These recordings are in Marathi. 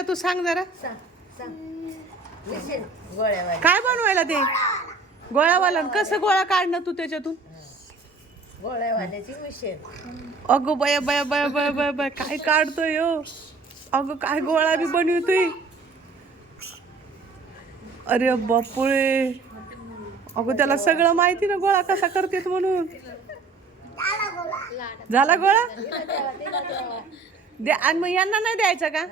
बनवायला तू सांग जरा. काय बनवायला ते गोळ्यावाला? कसं गोळा काढणं तू त्याच्यातून? गोळ्यावाल्याची मशीन. अगं बया बया बया बया बया बया काय काढतोय हो. अगं काय गोळा बी बनवतोय. अरे बापुळे. अगं त्याला सगळं माहिती ना गोळा कसा करतेत म्हणून. झाला गोळा दे. आणि मग यांना नाही द्यायचा का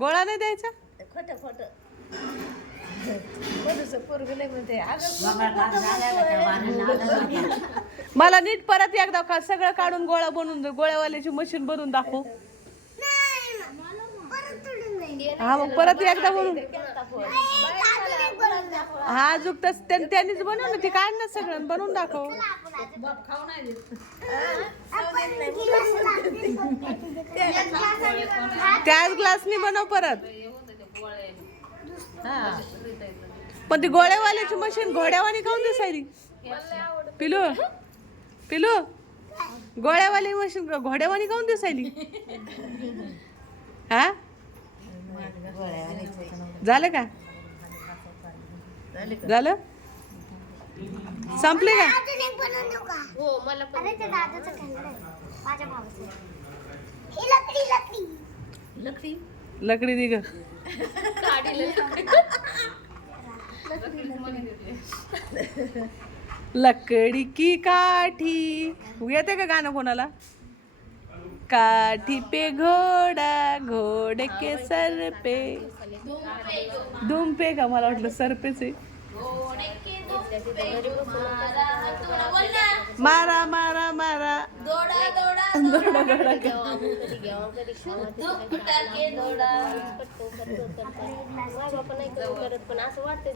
गोळा? नाही द्यायचा. खोट खोट म्हणते. मला नीट परत एकदा का सगळं काढून गोळा बनवून दे. गोळ्यावाल्याची मशीन बनवून दाखव. हा मग परत एकदा बनवून. हा अजून तस त्यांनीच बनवलं ते. काढ ना सगळं बनवून दाखव. त्याच ग्लासनी बनव परत. पण ती गोळ्यावाल्याची मशीन घोड्यावानी काऊन दिसायली? पिलू पिलू गोळ्यावाली मशीन घोड्यावानी काऊन दिसायली? हा झालं का? झालं संपले का? हो मला पण. लकडी निघ. लकड़ी की काठी. येते का गाणं कोणाला? काठी पे घोडा घोड़े के सर पे. दुम पे का? मला वाटलं सर पेच आहे. मारा मारा मारा दोडा दोडा दोडा दोडा. दोडा. पण असं वाटतं